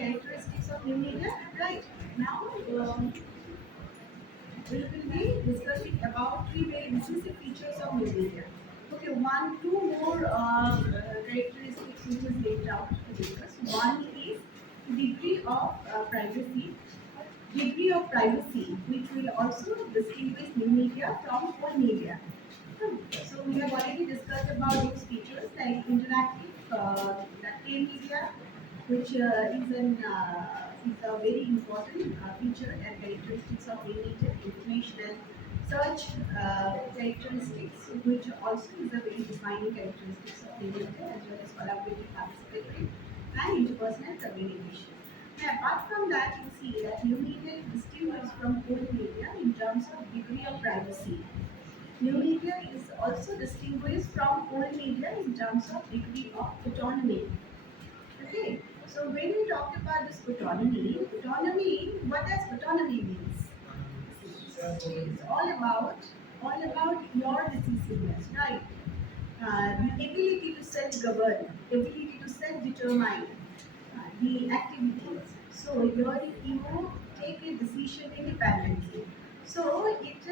characteristics of new media. Right now, we will be discussing about three very decisive features of new media. Okay, two more characteristics which is laid out to discuss. One is degree of privacy, which will also distinguish new media from old media. So we have already discussed about these features like interactive, the plain media, which is a very important feature and characteristics of plain media, informational search characteristics, which also is a very defining characteristics of plain media, as well as collaborative, participatory, and interpersonal communication. And apart from that, you see that new media is distinguished from old media in terms of degree of privacy. New media is also distinguished from old media in terms of degree of autonomy. Okay, so when we talk about this autonomy, what does autonomy means? It's all about your decisiveness, right? The ability to self-govern, ability to self-determine the activities. So you take a decision independently. So it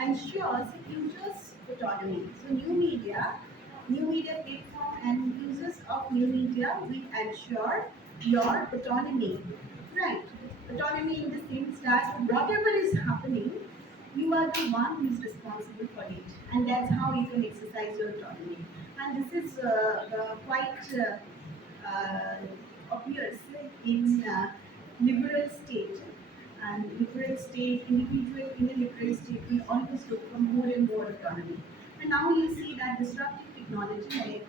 ensures users' autonomy. So new media platform and users of new media will ensure your autonomy, right? Autonomy in the sense that whatever is happening, you are the one who is responsible for it, and that's how you can exercise your autonomy. And this is quite appears in liberal state. And liberal state, individual in a liberal state will always look for more and more autonomy. And now you see that disruptive technology like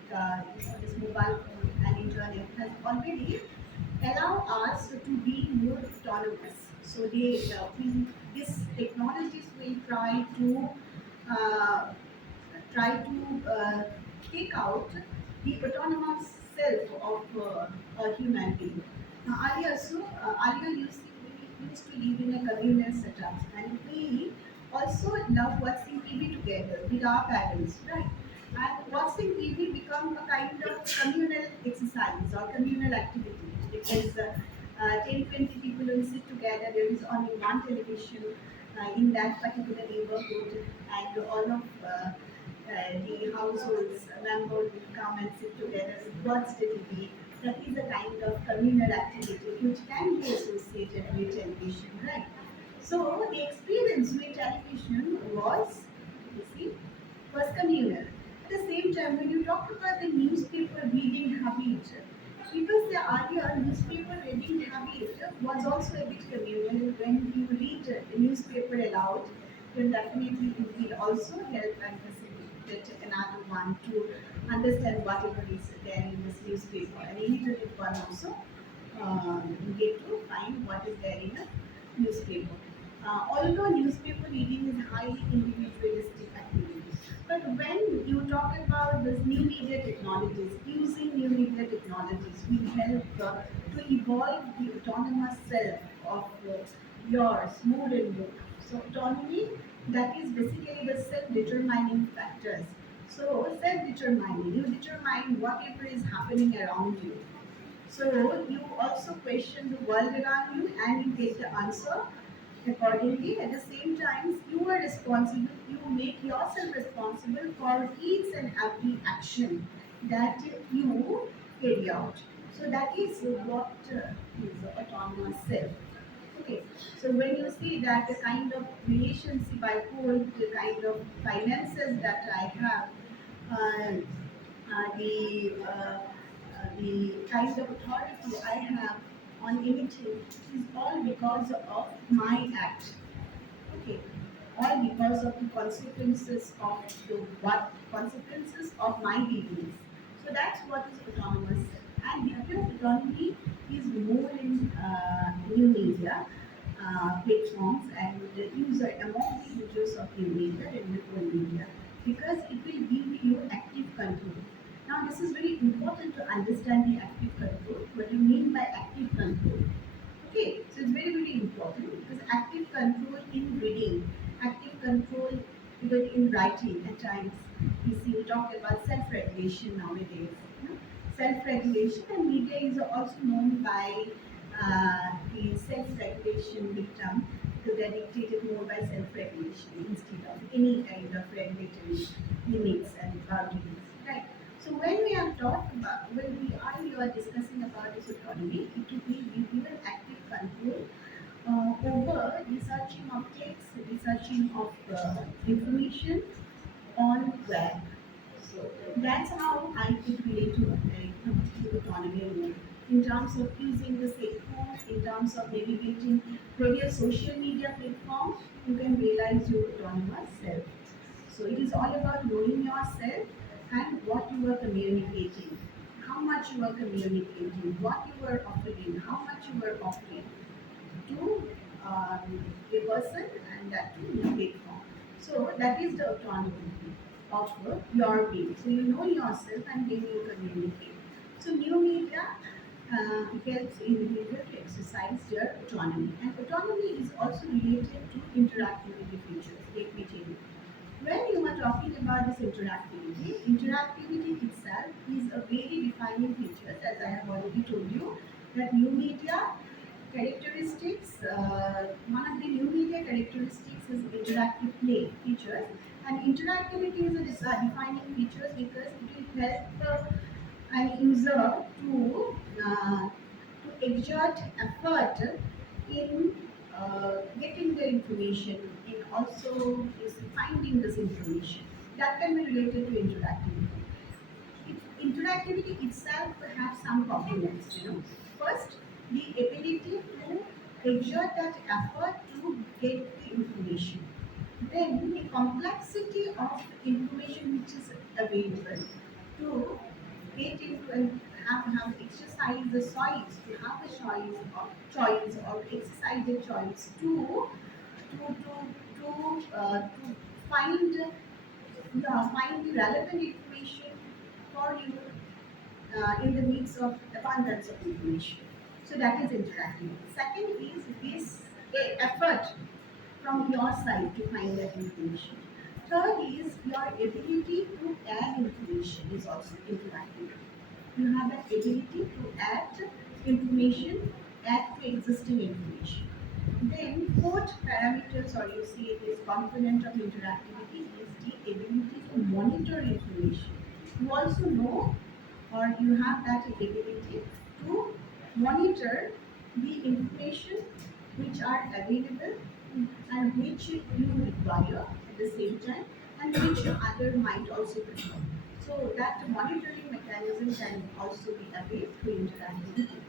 this mobile phone and internet has already allow us to be more autonomous. So these technologies will uh, try to take out the autonomous self of a human being. Now, earlier we used to live in a communal setup, and we also love watching TV together with our parents, right? And watching TV become a kind of communal exercise or communal activity because 10, 20 people will sit together. There is only one television in that particular neighborhood, and all of the households members will come and sit together and watch the TV. That is a kind of communal activity which can be associated with television, right? So the experience with television was, you see, was communal. At the same time, when you talk about the newspaper reading habit, people say earlier newspaper reading habit was also a bit communal. When you read the newspaper aloud, then definitely it will also help and facilitate another one to understand whatever is there in this newspaper. And illiterate one also get to find what is there in a newspaper. Although newspaper reading is highly individualistic activity, but when you talk about this new media technologies, using new media technologies will help to evolve the autonomous self of yours more and more. So autonomy, that is basically the self-determining factors. So self-determining, you determine whatever is happening around you. So you also question the world around you and you get the answer accordingly. At the same time, you are responsible, you make yourself responsible for each and every action that you carry out. So that is what is autonomous self. Okay, so when you see that the kind of relationship I hold, the kind of finances that I have, uh, the kind of authority I have on anything is all because of my act. Okay, all because of the consequences of my dealings. So that's what is autonomous. And the other autonomy is more in new media platforms and the user among the users of new media and the old media, because it will give you active control. Now this is very important to understand the active control. What do you mean by active control? Okay, so it's very, very important because active control in reading, active control even in writing at times. We talk about self-regulation nowadays. self-regulation, and media is also known by the self-regulation term, because they are dictated more by self-regulation instead of any kind of regulatory limits and boundaries, right? So when we are talking about, when we are you are discussing about this autonomy, it will be given active control over researching of text, researching of information on web. So that's how I could relate to autonomy in terms of using the cell phone, in terms of navigating various social media platforms, you can realize your autonomous self. So it is all about knowing yourself and what you are communicating, how much you are communicating, what you are offering, how much you are offering to a person and that to new platform. So that is the autonomy of your being. So you know yourself and then you communicate. So new media helps individual to exercise their autonomy. And autonomy is also related to interactivity features. Let me tell you. When you are talking about this interactivity, interactivity itself is a very defining feature, as I have already told you, that new media characteristics, one of the new media characteristics is interactive play features, and interactivity is a defining feature because it will help an user to exert effort in getting the information, in also is finding this information. That can be related to interactivity. Interactivity itself has some components, First, the ability to exert that effort to get the information. Then the complexity of information which is available to get into and have exercise the choice, to have a choice or exercise the choice to find find the relevant information for you in the midst of abundance of information. So that is interactive. Second is this effort from your side to find that information. Third is your ability to add information is also interactive. You have an ability to add information, add to existing information. Then fourth parameters, or you see this component of interactivity, is the ability to monitor information. You also know, or you have that ability to monitor the information which are available and which you require at the same time, and which other might also prefer. So that monitoring mechanism can also be availed through interactivity.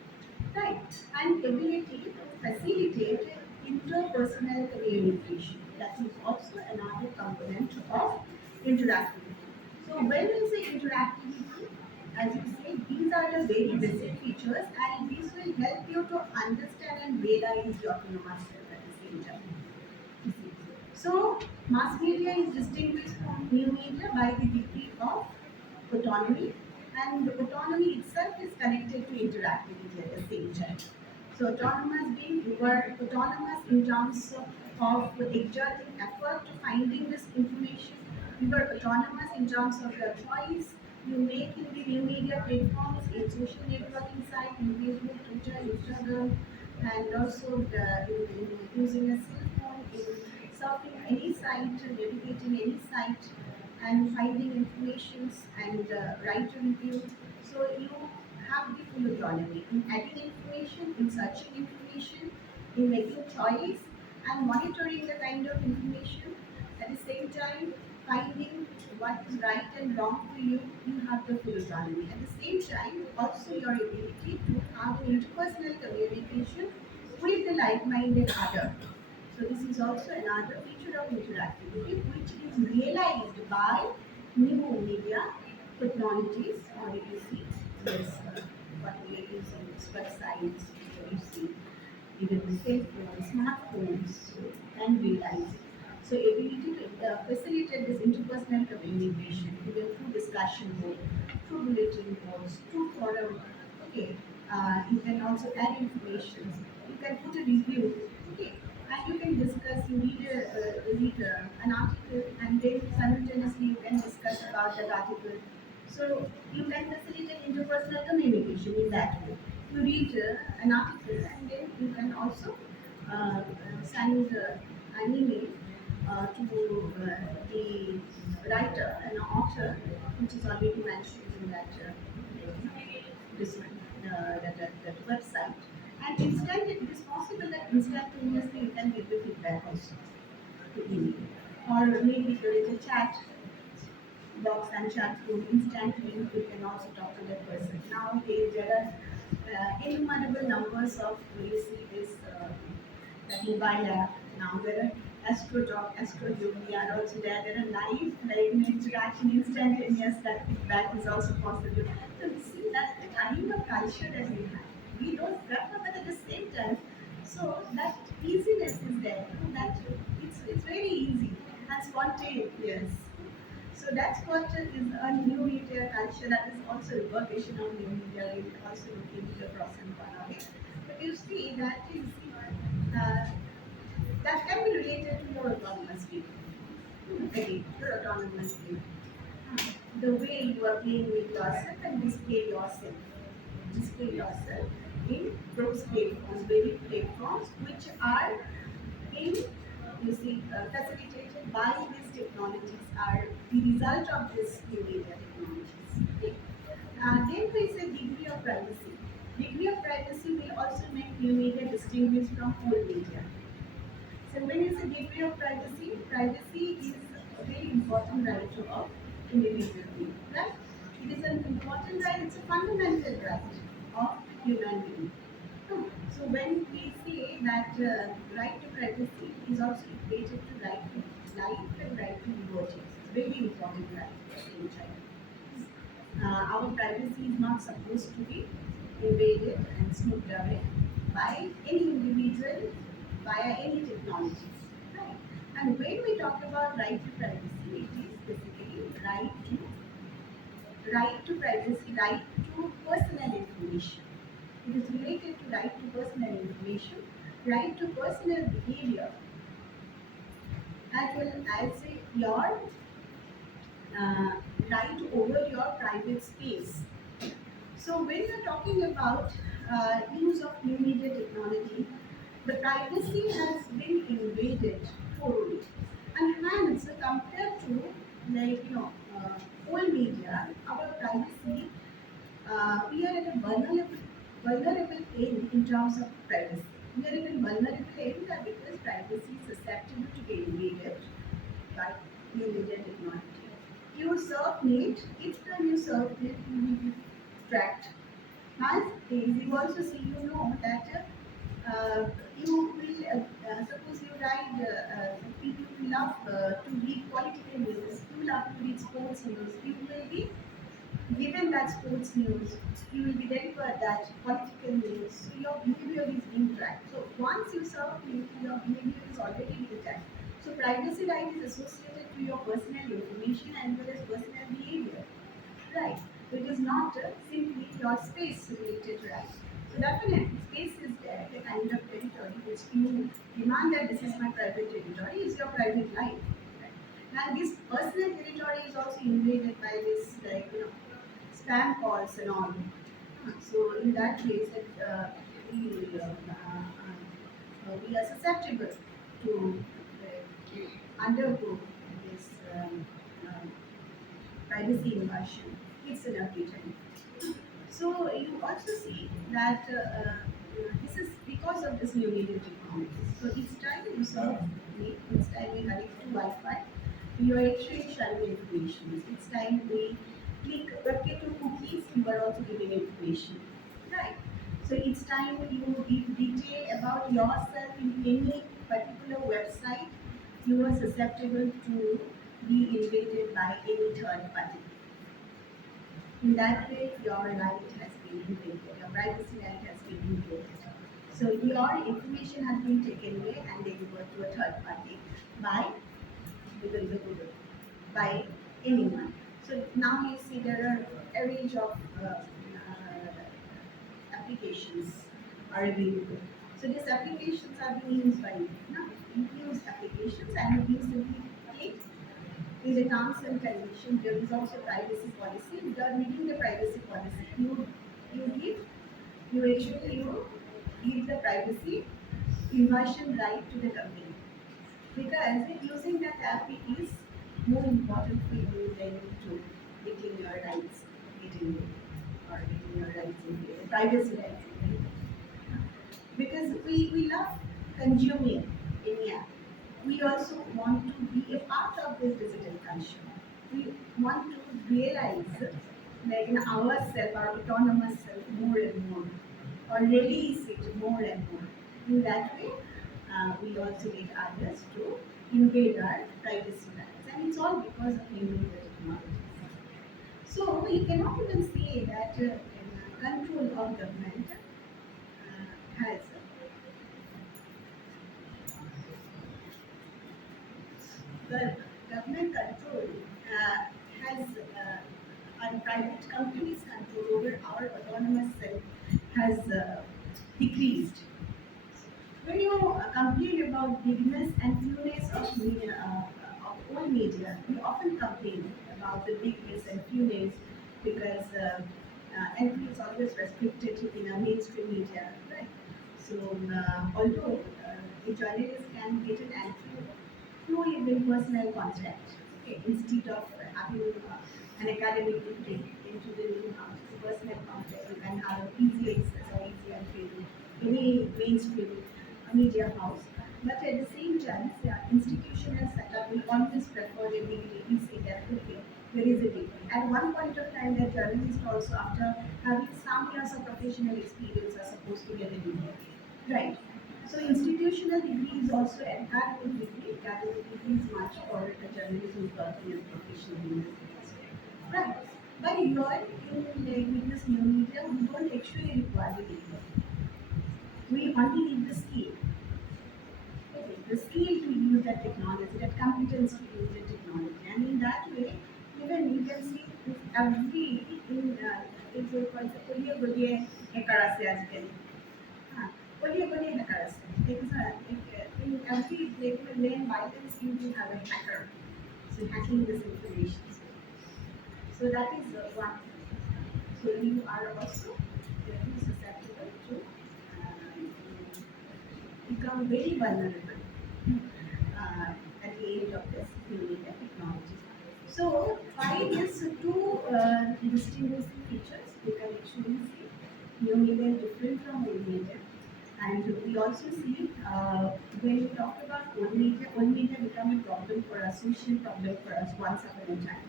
Right. And ability to facilitate interpersonal communication. That is also another component of interactivity. So when we say interactivity, as you say, these are the very basic features, and these will help you to understand and realize your autonomous self at the same time. You see. So mass media is distinguished from new media by the degree of autonomy, and autonomy itself is connected to interactivity at the same time. So autonomous being, you are autonomous in terms of exerting effort to finding this information. You are autonomous in terms of your choice you make in the new media platforms, in social networking site, in Facebook, Twitter, Instagram, and also in using a cell phone, in surfing any site, navigating any site, and finding informations and write a review. So you have the full autonomy in adding information, in searching information, in making choice, and monitoring the kind of information. At the same time, finding what is right and wrong for you, you have the full autonomy. At the same time, also your ability to have an interpersonal communication with the like-minded other. So this is also another feature of interactivity which is realized by new media technologies, or you see this what we are using, websites, you see even the cell phones, smartphones, so can realize it. So ability to facilitate this interpersonal communication, even through discussion board, through bulletin boards, through forum. Okay, you can also add information. You can put a review. Okay, and you can discuss. You read an article, and then simultaneously you can discuss about that article. So you can facilitate interpersonal personal communication in that way. You read an article and then you can also send an email to the writer, an author, which is already mentioned in that this one, that website. And instant, it is possible that instantaneously you can give the feedback also to email. Or maybe there is a chat box and chat room instantly, you can also talk to that person. Nowadays, there are innumerable numbers of you see this that mobile app. Now there are Astro Talk, Astro Yogi are also there. There are live interaction, instantaneous that feedback is also possible. So we see that the kind of culture that we have, we don't prefer, but at the same time, so that easiness is there. That it's very easy and spontaneous. Yes. So that's what is a new media culture that is also a reverberation of new media. We will also look into the pros and cons of it. But you see that is that can be related to your autonomous view. Again, your autonomous view. The way you are playing with yourself and display yourself. Display yourself in those platforms, very platforms which are in you see facilitated by these technologies are the result of this new media technologies. Okay. Then there is a degree of privacy. Degree of privacy will also make new media distinguished from old media. So when you say degree of privacy, privacy is a very important right of individual being, right? It is an important right, it's a fundamental right of human being. So when we say that right to privacy is also equated to right to life and right to liberty, it's very important right at the same time. Our privacy is not supposed to be invaded and snooped away by any individual via any technologies. Right? And when we talk about right to privacy, it is basically right to privacy, right to personal information. It is related to right to personal information, right to personal behavior, as well as your uh, right over your private space. So when we are talking about use of new media technology, the privacy has been invaded thoroughly, and hence compared to like old media, our privacy we are at a vulnerable end in terms of privacy. We are at a vulnerable end because privacy is susceptible to be invaded by new media technology. Your surf need, each time you surf it, you will be tracked. As you also see, you know that you will, suppose you write, people who love to read political news, you love to read sports news, you will be given that sports news, you will be delivered that political news, so your behavior is being tracked. So once you serve me, your behavior is already being tracked. So privacy right is associated to your personal information as well as personal behavior. Right. So it is not simply your space related right. So definitely space is there, the kind of territory which you demand that this is my private territory, is your private life. Right. And this personal territory is also invaded by this spam calls and all. So in that case, we are susceptible to undergo this privacy invasion. It's an every time. So you also see that this is because of this new media technology. So each time you serve me, each time we connect to Wi-Fi, you are actually sharing information. Each time we click OK to cookies, you are also giving information. Right. So each time you give detail about yourself in any particular website, you are susceptible to be invaded by any third party. In that way, your right has been invaded, your privacy right has been invaded. So your information has been taken away and delivered to a third party by Google, by anyone. So now you see there are a range of applications are available. So these applications are being used by you. Now, you use applications and you simply click in the terms and conditions, there is also privacy policy. Without reading the privacy policy, you you give the privacy invasion right to the company, because using that app is more important for you than to getting your rights, getting or getting your rights in the privacy rights in the, because we love consuming in app. We also want to be a part of this digital culture. We want to realize like in ourselves, our autonomous self more and more, or release it more and more. In that way, we also get others to invade our privacy rights, and it's all because of using the technology. So we cannot even say that control of government has the government control has and private companies control over our autonomous self has decreased. When you complain about bigness and fewness of media, of all media, we often complain about the bigness and fewness because entry is always restricted in a mainstream media, right? So, although a journalist can get an entry through even personal contact, okay, instead of having an academic degree into the new house, personal contact, you can have easy access or easy entry to any mainstream media house. But at the same time, the institutional setup will always prefer a degree. We say that okay, there is a degree. At one point of time, the journalists also, after having some years of professional experience, are supposed to get a degree. Right. So institutional degree is also an academic degree. Academic degree is much for a journalist who's working as professional. Right. But here in this new media, we don't actually require the degree. We only need the skill. Okay, the skill to use that technology, that competence to use the technology, and in that way, even you can see every in for example, poliyo godiye hacker ase ajkal. Poliyo godiye hacker ase. In every lane violence, you will have a hacker. So hacking this information. So that is one. So you are also very susceptible to become very vulnerable at the age of this new media technology. So by these two distinguishing features, we can actually see new media is different from old media. And we also see when we talk about old media become a problem for us, social problem for us once upon a time.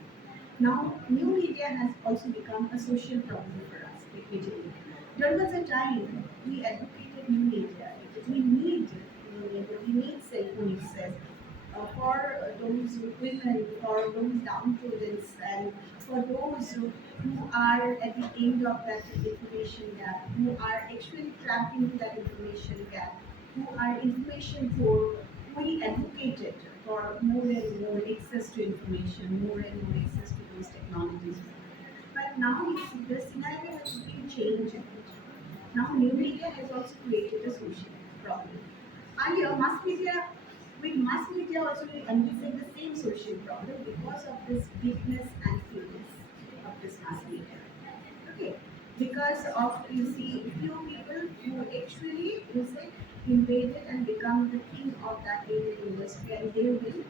Now, new media has also become a social problem for us, let me tell you. There was a time we advocated new media. We need new media, we need cell phone access for those women, for those downtrodden, and for those who are at the end of that information gap, who are actually trapped into that information gap, who are information poor. We advocated for more and more access to information, more and more access to those technologies. But now the scenario has been changed. Now new media has also created a social problem. Earlier, mass media also will envisage the same social problem because of this weakness and fewness of this mass media. Okay, because of you see few people who actually you say invaded and become the king of that area industry, and they will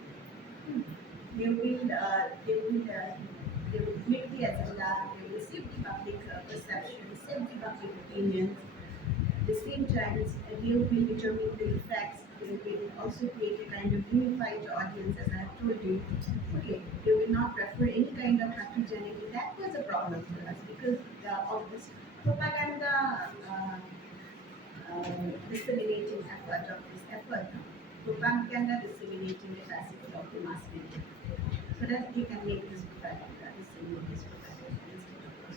make the agenda, they will shape the public perception, shape the public opinions. At the same time, they will determine the facts. They will also create a kind of unified audience, as I have told you. Okay, they will not prefer any kind of heterogeneity. That was a problem for us because of this propaganda disseminating effort of this effort. Propaganda disseminating the capacity of the mass media, so that they can make this propaganda, disseminate this propaganda instead of us.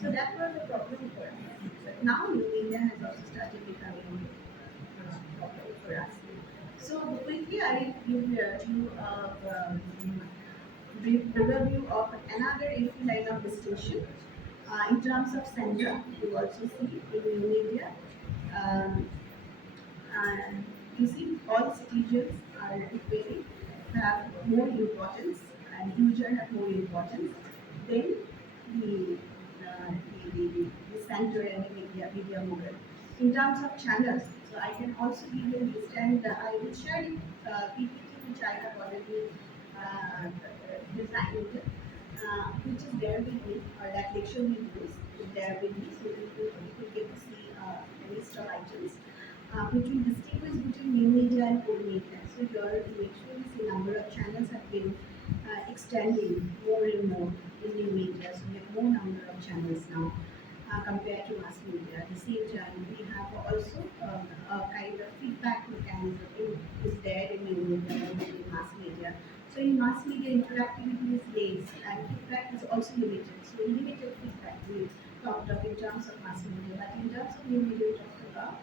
So that was a problem for us. But now new media has also started becoming a problem for us. So quickly I give you a brief overview of another line of distinction. In terms of censor, you also see in new media. Um, you see, all citizens are equally have more importance, and user have more importance than the, the center and the media model. In terms of channels, so I can also give you a list, and I will share it PPT which I have already designed, which is there with me, or that lecture videos is there with me, so you will get to see a list of items which will distinguish between new media and old media. So here you actually see number of channels have been extending more and more in new media. So we have more number of channels now compared to mass media. At the same time, we have also a kind of feedback mechanism is there in new media than in mass media. So in mass media, interactivity is less and feedback is also limited. So limited feedback we talked of in terms of mass media, but in terms of new media, we talked about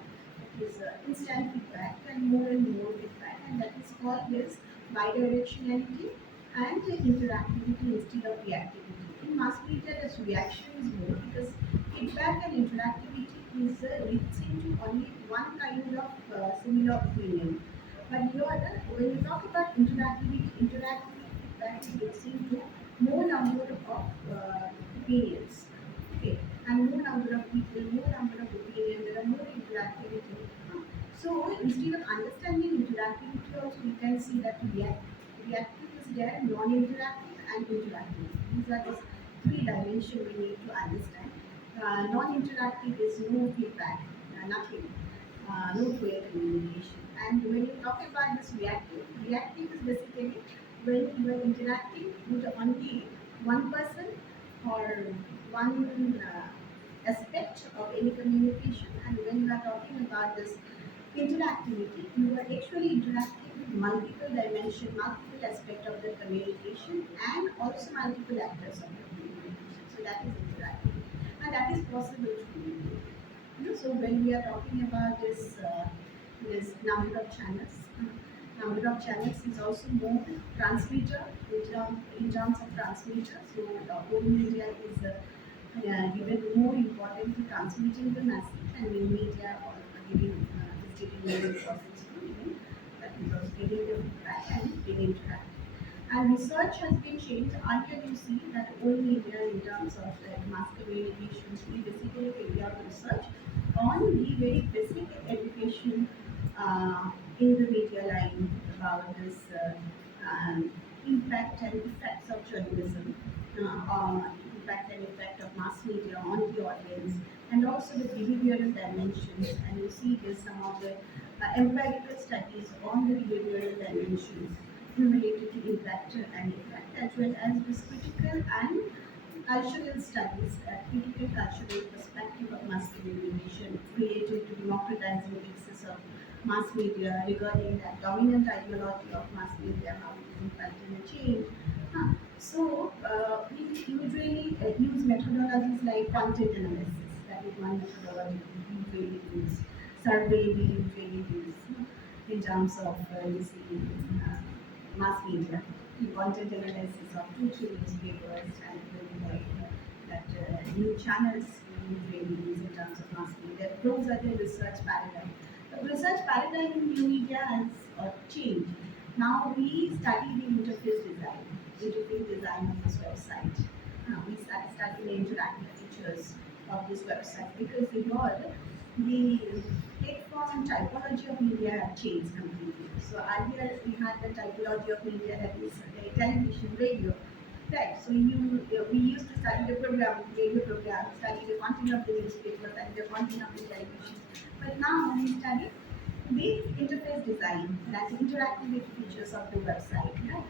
is instant feedback and more feedback, and that is called this bidirectionality and interactivity instead of reactivity. In mass media, this reaction is more because feedback and interactivity is listening to only one kind of similar opinion. But here, when you talk about interactivity feedback is listening to more number of opinions. Okay, and more number of people, more number of opinions, there are more interactivity. So instead of understanding interactivity, also we can see that reactive is there, non-interactive and interactive. These are the three dimensions we need to understand. Non-interactive is no feedback, nothing, no clear communication. And when you talk about this reactive is basically when you are interacting with only one person or one aspect of any communication, and when you are talking about this interactivity, you are actually interacting with multiple dimension, multiple aspect of the communication, and also multiple actors of the communication. So that is interactive, and that is possible to do. So when we are talking about this number of channels, number of channels is also more transmitter in terms of transmitter. So old media is given more important to transmitting the message, and new media are giving is giving more importance to that is also giving the feedback and being interactive. And research has been changed. Earlier you see that old media in terms of mass communications, we basically carry out research on the very basic education in the media line about this impact and effects of journalism, impact and effect of mass media on the audience, and also the behavioral dimensions. And you see there's some of the empirical studies on the behavioral dimensions related to impact and effect, as well as this critical and cultural studies, critical cultural perspective of mass communication related to democratizing access of mass media, regarding that dominant ideology of mass media, how it is impacting the change. We usually use methodologies like content analysis. That is one methodology we usually use. Survey we usually use in terms of you see, mass media, content analysis of two, three newspapers, and like that new channels we usually use in terms of mass media. Those are the research paradigm. The research paradigm in new media has changed. Now we study the interface design of this website. We study the interactive features of this website because the platform and typology of media have changed completely. So earlier we had the typology of media that is television, radio. Right. So we used to study the program, radio program, study the content of the newspaper, and the content of the television. But now we study the interface design, that interactive features of the website. Right?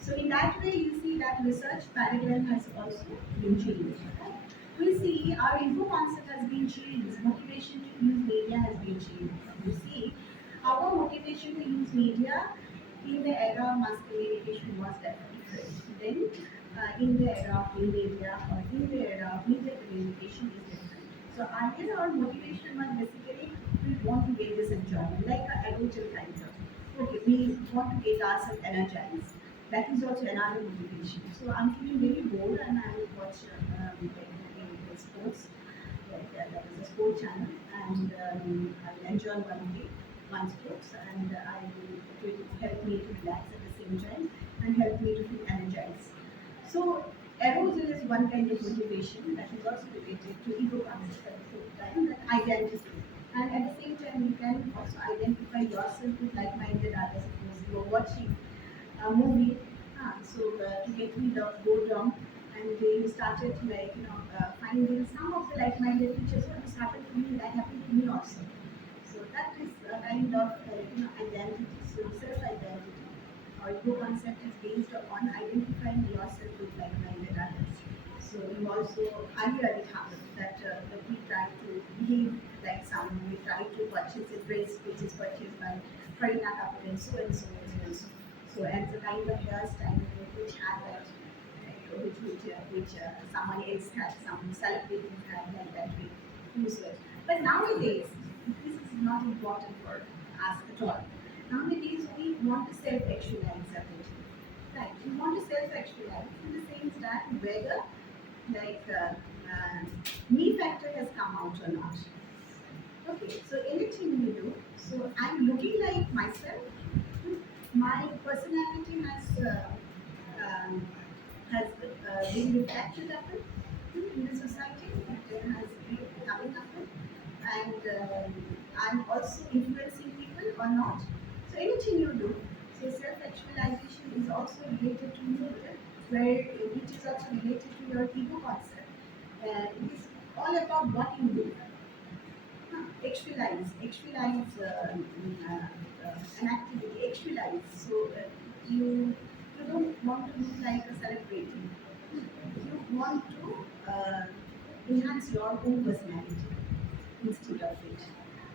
So in that way, you see that research paradigm has also been changed. Right? We see our info concept has been changed. Motivation to use media has been changed. You see, our motivation to use media in the era of mass communication was different. Then, in the era of new media or in the era of media communication is different. So earlier our motivation was basically we want to get this enjoyment, like a aerogen kind of. Okay, we want to get ourselves energized. That is also another motivation. So I'm feeling very bored and I will watch sports. That is a sport channel, and I will enjoy one sports, and it will help me to relax at the same time and help me to feel energized. So Arousal is one kind of motivation that is also related to ego concept at the same time, that identity. And at the same time, you can also identify yourself with like-minded others. Suppose you are watching a movie, to get rid of boredom, and they started finding some of the like-minded features. What has happened to me, that happened to me also. So that is a kind of identity, so self-identity. Our ego concept is based on identifying yourself with like-minded others. So you also, earlier it happened that we try to behave like someone, we try to purchase a dress which is purchased by Karina Kapou and so and so and so and so. So and the kind of hairstyle which had that, which someone else had, some celebrity had like that we use it. But nowadays, this is not important for us at all. Nowadays, we want to self-actualize everything. Right? We want to self-actualize in the sense that whether like me factor has come out or not. Okay, so anything we do, so I'm looking like myself. My personality has been reflected upon in the society. It has been coming upon, and I'm also influencing people or not. So anything you do, so self-actualization is also related to mood, where it is also related to your ego concept. It is all about what you do. Actualize an activity, actualize. So you don't want to look like a celebrity. You want to enhance your own personality instead of it.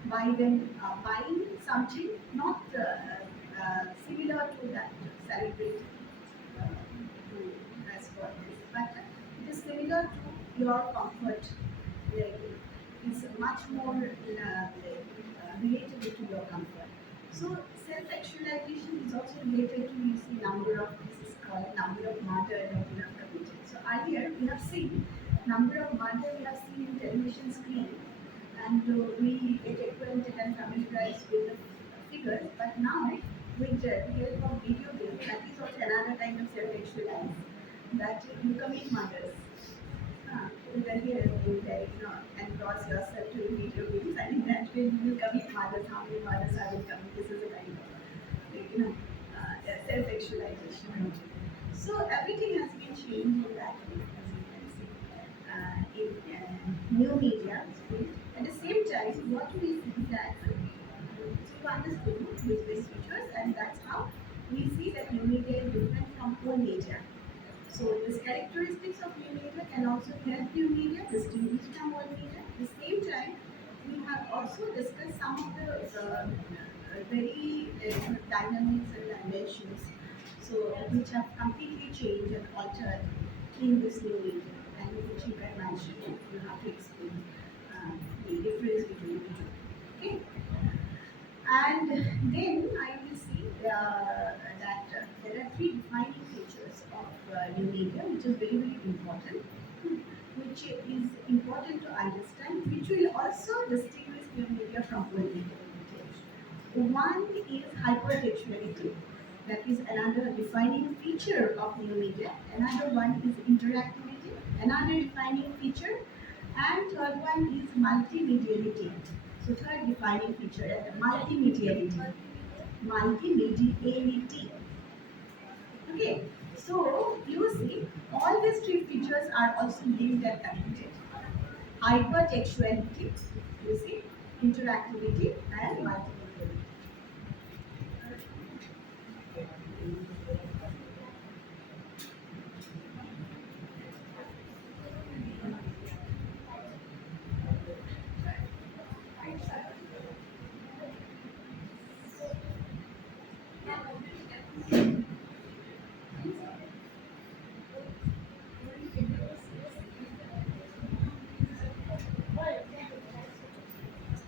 By then buying something not similar to that celebrity who has got this, but it is similar to your comfort. Like, it's much more related to your comfort. So self-actualization is also related to, you see, number of, this is called number of murder that you have committed. So earlier we have seen number of murder we have seen in television screen, and we get acquainted and familiarized with the figures. But now with the help of video games, that is also another kind of self-actualize, that you commit murders. You can hear you like, and cross yourself to video games, and in that way you will commit murders. How many murders I will commit? This is a kind of self-actualization. So everything has been changed in that way, as you can see, in new media. At the same time, what we see that you understood with these features, and that's how we see that new media is different from old media. So these characteristics of new media can also help new media distinguish from old media. At the same time, we have also discussed some of the very dynamics and dimensions, so which have completely changed and altered in this new media, and which you can mention. You have to explain the difference between the two. Okay. And then I will see that there are three defining features of new media, which is very, very important, which is important to understand, which will also distinguish new media from old media. One is hypertextuality, that is another defining feature of new media. Another one is interactivity, another defining feature, and third one is multimediality. So third defining feature is multimediality. Multimediality. Okay. So you see, all these three features are also linked and connected. Hypertextuality, you see, interactivity, and multimediality.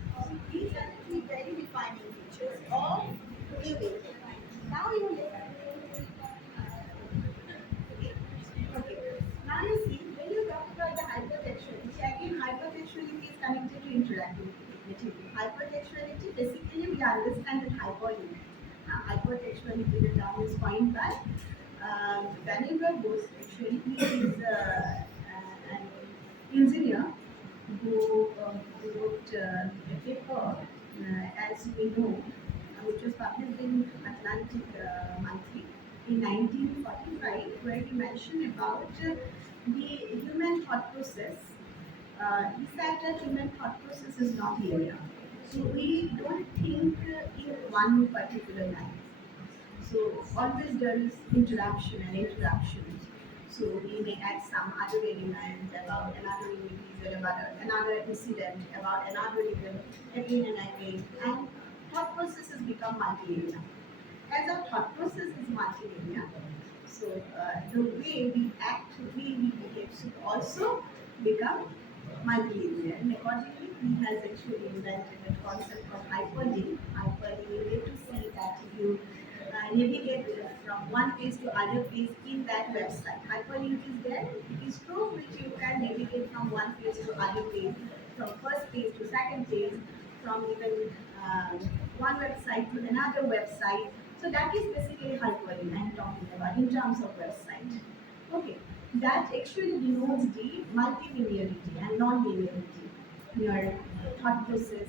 So these are the three very defining features of new media. Now you okay. Now you see, when you talk about the hypertextuality, again hypertextuality is connected to interactivity. Hypertextuality, basically we understand that hyper unit. Hypertextuality, the term is coined by Daniel Bose actually he is an engineer who wrote a paper, as we know, which was published in Atlantic Monthly in 1945, where he mentioned about the human thought process. He said that human thought process is not linear. So we don't think in one particular line. So always there is interaction and interruptions. So we may add some other element about another individual, about another incident, about another event again and again. And thought processes become multi-linear. As our thought process is multi-linear, so the way we act, the way we behave should also become multi-linear. And accordingly, he has actually invented a concept of hyperlink. Hyperlink, you get to see that you navigate from one page to other page in that website. Hyperlink is there. It is through which you can navigate from one page to other page, from first page to second page, from even one website to another website. So that is basically hyperlink I'm talking about in terms of website. Okay, that actually denotes the multilinearity and non-linearity in your thought process,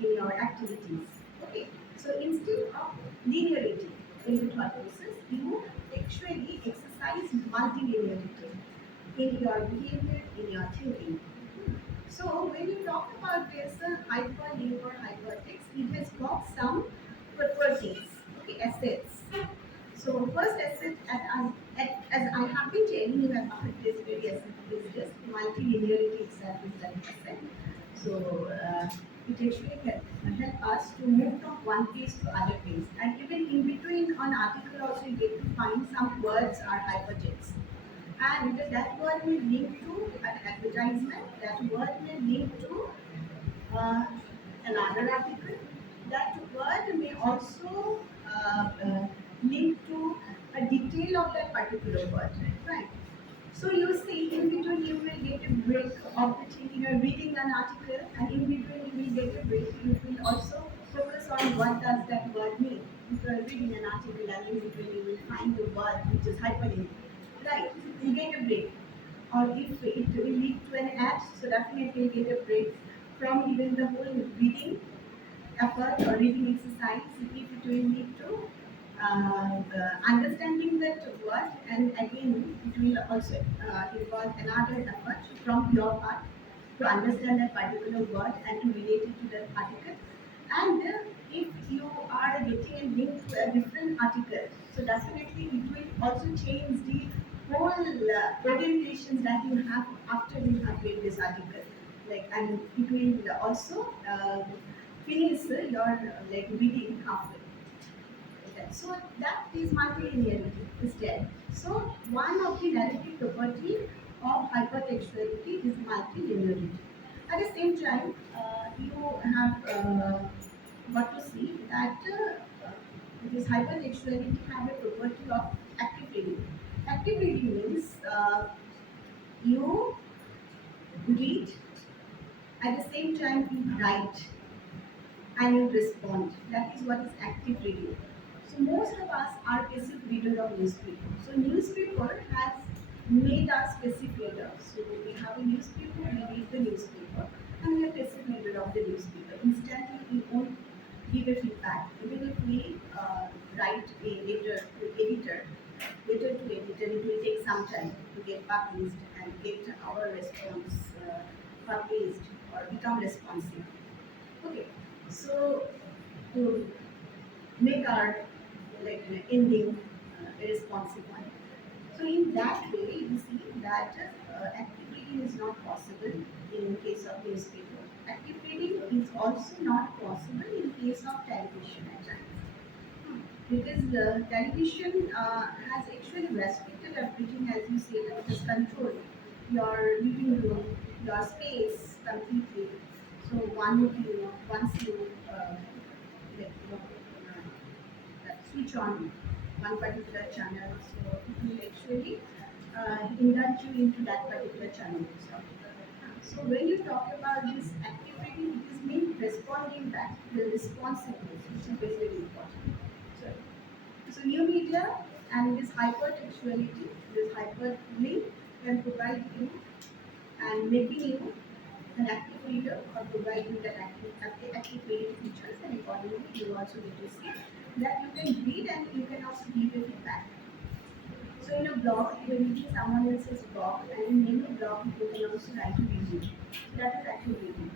in your activities. Okay, so instead of linearity in the thought process, you actually exercise multilinearity in your behavior, in your thinking. So when you talk about this hyperlink or hypertext, it has got some properties, okay, assets. So first asset, as I have been telling you about this very asset is just multilinearity itself is that asset. So it actually help us to move from one page to other page, and even in between an article also you get to find some words are hypertext, and that word may link to an advertisement, that word may link to uh, another article. That word may also link to a detail of that particular word, right? So you see, in between you will get a break of the thing. You are reading an article, and in between you will get a break. You will also focus on what does that word mean. If you are reading an article, and in between you will find the word which is hyperlinked, right? You get a break. Or if it will lead to an ad, so definitely you get a break from even the whole reading effort or reading exercise. If it will lead to understanding that word, and again it will also involve another effort from your part to understand that particular word and to relate it to that article. And if you are getting a link to a different article, so definitely it will also change the whole orientation that you have after you have read this article. Like, and it will also finish your like reading halfway. Okay. So that is multilinearity is there. So one of the narrative property of hypertextuality is multilinearity. At the same time, you have got to see that this hypertextuality have a property of active reading. Active reading means you read, at the same time you write and you respond. That is what is active reading. So most of us are passive reader of newspaper. So newspaper has made us passive reader. So we have a newspaper, we read the newspaper, and we are passive reader of the newspaper. Instantly we won't give a feedback. Even if we write a letter to editor, it will take some time to get published and get our response published or become responsive. Okay, so to make our like ending a responsive one. So in that way, you see that active reading is not possible in case of newspaper. Active reading is also not possible in case of television at times. Because television has actually restricted everything, as you say, that it has controlled your living room, your space completely. So once you like, switch on one particular channel, so it will actually induct you into that particular channel. So when you talk about this activity, it is mean responding back, the responsiveness, which is very, very important. So, so new media. And this hypertextuality, this hyperlink can provide you and making you an active reader or providing that active reading features, and accordingly you also get to see that you can read and you can also give a feedback. So in a blog, you are reading someone else's blog, and in any blog you can also write a review. So that is active reading.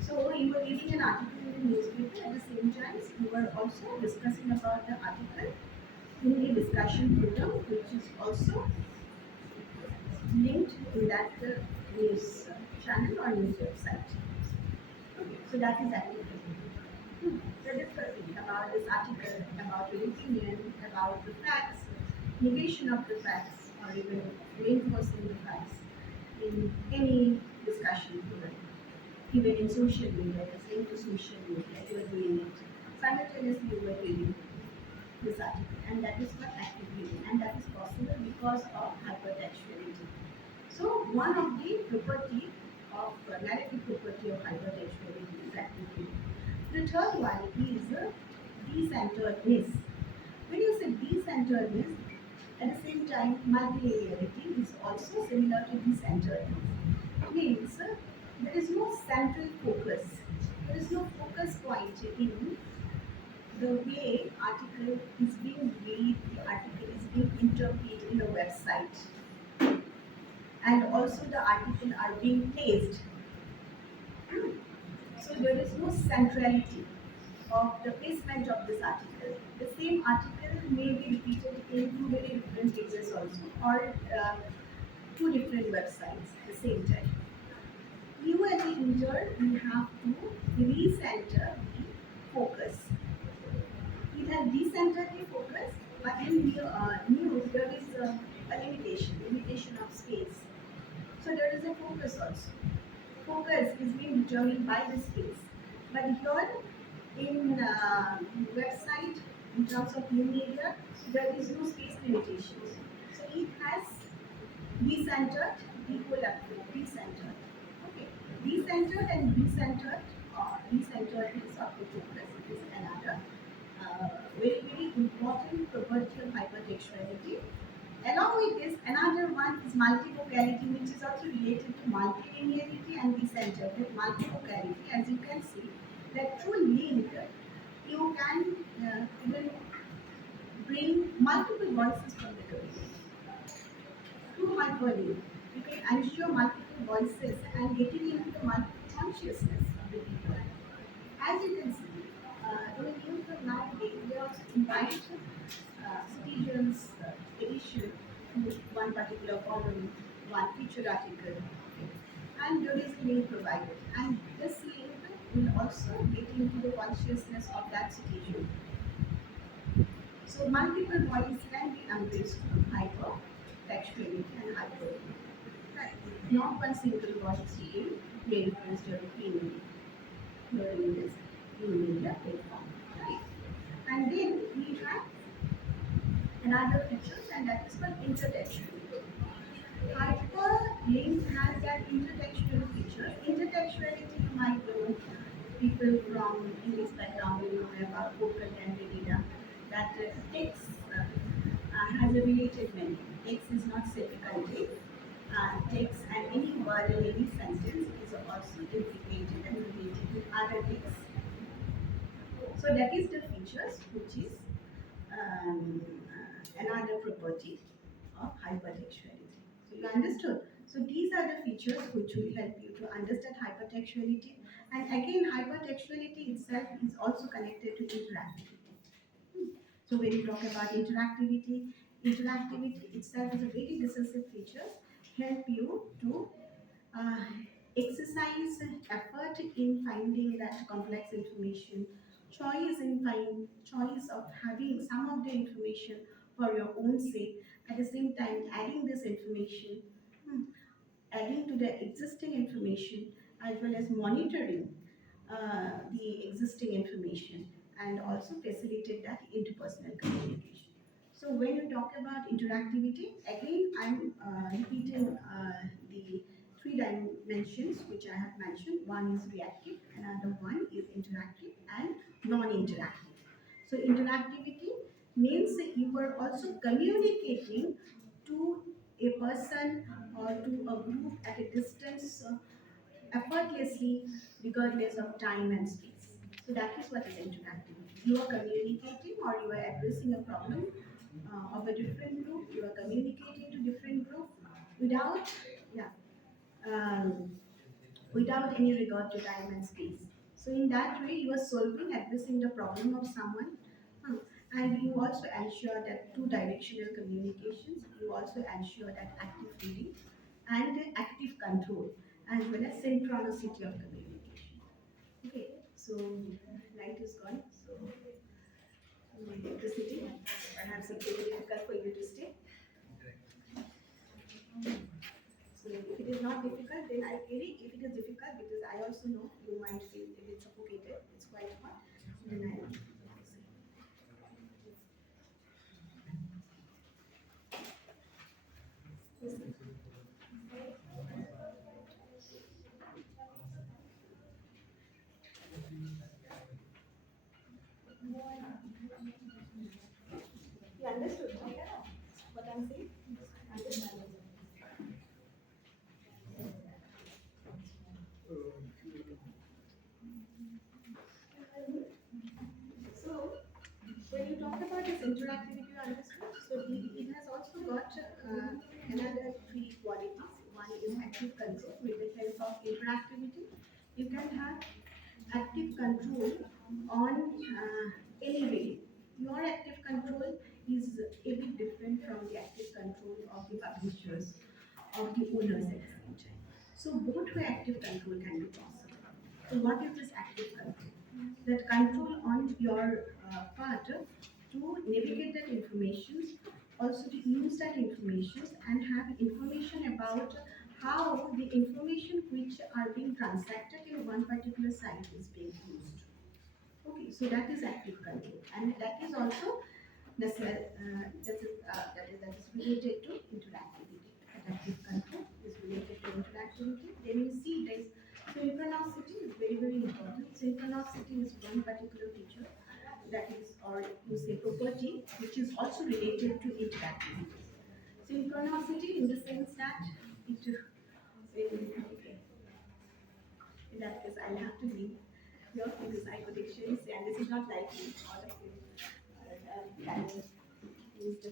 So you were reading an article in the newspaper at the same time you were also discussing about the article in a discussion forum, which is also linked in that news channel or news website. Okay, so that is activity. So discussing about this article, about your opinion, about the facts, negation of the facts, or even reinforcing the facts in any discussion forum, even in social media, it's linked to social media, you are doing it. Simultaneously, you are reading this article, and that is what active reading, and that is possible because of hypertextuality. So one of the property of narrative property of hypertextuality is active reading. The third one is decenteredness. When you say decenteredness, at the same time, multilaterality is also similar to decenteredness. Means there is no central focus. There is no focus point in the way article is being read, the article is being interpreted in a website, and also the article are being placed. So there is no centrality of the placement of this article. The same article may be repeated in two very different pages also, or two different websites at the same time. You as a user, you have to recenter the focus. It has decentered the focus, but in news there is a limitation of space. So there is a focus also. Focus is being determined by the space. But here in website, in terms of new media, there is no space limitations. So it has decentered the whole approach, decentered. Okay, decentered and recentered or decenteredness of the focus is another very important property of hypertextuality. Along with this, another one is multivocality, which is also related to multilinearity and decentered. With multivocality, as you can see, that through link, you can even bring multiple voices from the community. Through hyperlink, you can ensure multiple voices and getting into the multiple consciousness of the people. As you can see, in the news of nowadays, they also invite citizens' edition to one particular column, one feature article, okay, and there is a link provided. And this link will also get into the consciousness of that citizen. So multiple voices can be embraced through hypertextuality and hyper. Right. Not one single voice will reinforce your opinion during this new media platform. Right. And then we have another feature, and that is called intertextuality. Hyperlink has that intertextual feature. Intertextuality, you might know, people from English background will know about vocal and data, that text has a related meaning. Text is not self-contained. Text and any word in any sentence is also implicated and related with other texts. So that is the features which is another property of hypertextuality. So you understood. So these are the features which will help you to understand hypertextuality. And again, hypertextuality itself is also connected to interactivity. So when you talk about interactivity, interactivity itself is a very decisive feature, help you to uh, exercise effort in finding that complex information, choice of having some of the information for your own sake, at the same time adding this information, hmm, adding to the existing information, as well as monitoring the existing information, and also facilitate that interpersonal communication. So when you talk about interactivity, again I'm repeating the three dimensions which I have mentioned. One is reactive, another one is interactive, and non-interactive. So interactivity means you are also communicating to a person or to a group at a distance effortlessly, regardless of time and space. So that is what is interactivity. You are communicating or you are addressing a problem of a different group. You are communicating to different group without, yeah, um, without any regard to time and space. So in that way, you are solving, addressing the problem of someone, and you also ensure that two directional communications. You also ensure that active reading and active control, as well as synchronicity of communication. Okay, so light is gone. So electricity, perhaps it will be difficult for you to stay. So if it is not difficult, then I carry. If it is difficult, because I also know you might feel a bit suffocated, it's quite hot, then I you understood right? What I'm saying? Understand. So when you talk about this interactivity, you understood. So it has also got another three qualities. One is active control with the help of interactivity. You can have active control on any way. Your active control is a bit different from the active control of the publishers, of the owners at the same time. So both way active control can be possible. So what is this active control? That control on your part to navigate that information, also to use that information and have information about how the information which are being transacted in one particular site is being used. Okay, so that is active control, and that is also that is related to interactivity. Adaptive control is related to interactivity. Then you see there is synchronicity is very important. Synchronicity is one particular feature that is, or you say property, which is also related to interactivity. Synchronicity in the sense that okay, in that case, I'll have to leave here because I could actually say, and this is not likely, all of you can use the